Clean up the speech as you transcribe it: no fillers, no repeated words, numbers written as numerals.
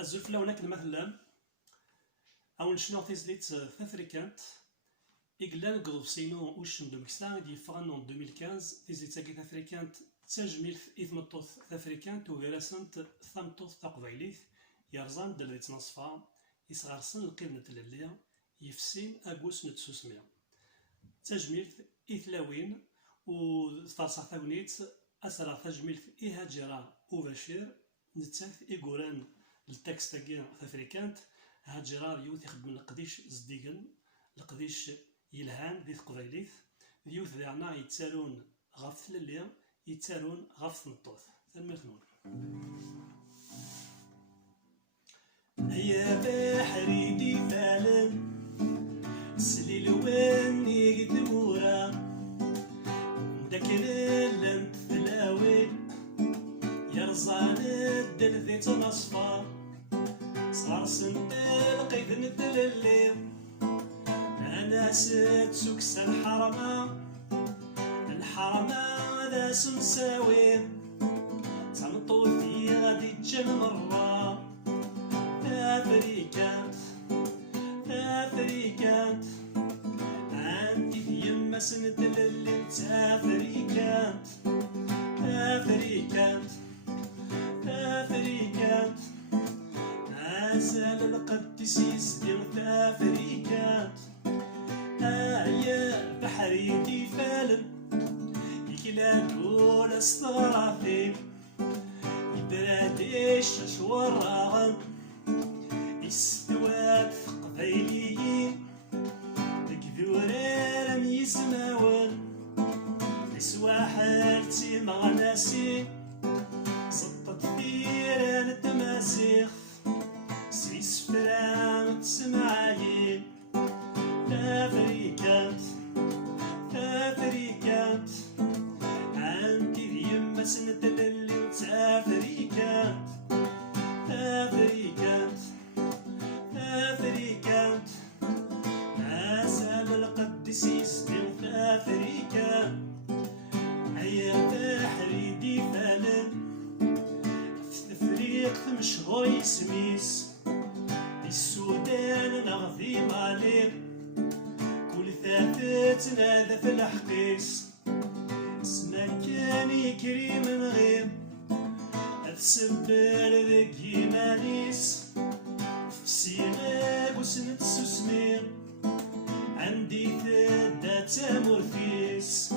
الزلفلة هناك مثلا أو شنو تيزديت تافريكانت إقلال قضفسينو وشن دومكسا دي فغان 2015 تيزديت تاكي تافريكانت تجميل في إثمطوث تافريكانت وغيراسنت ثمطوث تقبيليث يرزان دلريت نصفا يسغرسن القرنة الليلية يفسين أقوس نتسوسمية تجميل إثلاوين وفرصة ثاونيت أسرع تجميل إهاجرة وبشير نتاث إيقوران التكست تاكي تافريكانت هاجرار يوث يخدم القديش زديقن القديش يلهان دي تقبيليث ديوث ديعنا يتسالون غف الليل يتسالون غف نطوث ثمثنون يا بحري دي فالن سليل ويني قدمورا داكن اللنت ثلاوي يرزان الدل ذي تنصفى صار سنتل قيد ندللي أنا ست سكس الحرمة ذا سنساوي تنطوثي غادي تجن مرة تافريكانت عندي في يما سندللي تافريكانت عسل القدس يسدي تافريكانت يا بحري دي فالن يكلادو الاستغراثي يبراديش شوراغن يستوات قبيليين تكذورير ميسماون يسواحل تيمغناسي سطت ثيران التماسيخ سيسفران تسمعايين تافريكانت عندي ديما سندللي تافريكانت عسل القدس يسدي تافريكانت عيا بحري دي فالن في تفريق مشهور يسميس السودان نغذي مالي كل ثابت نادى في الحقيس اسمع كان يكريم من غير أتسبر ذك يمانيس في سيغاب وسنة سوسمير عندي ثدا تامور فيس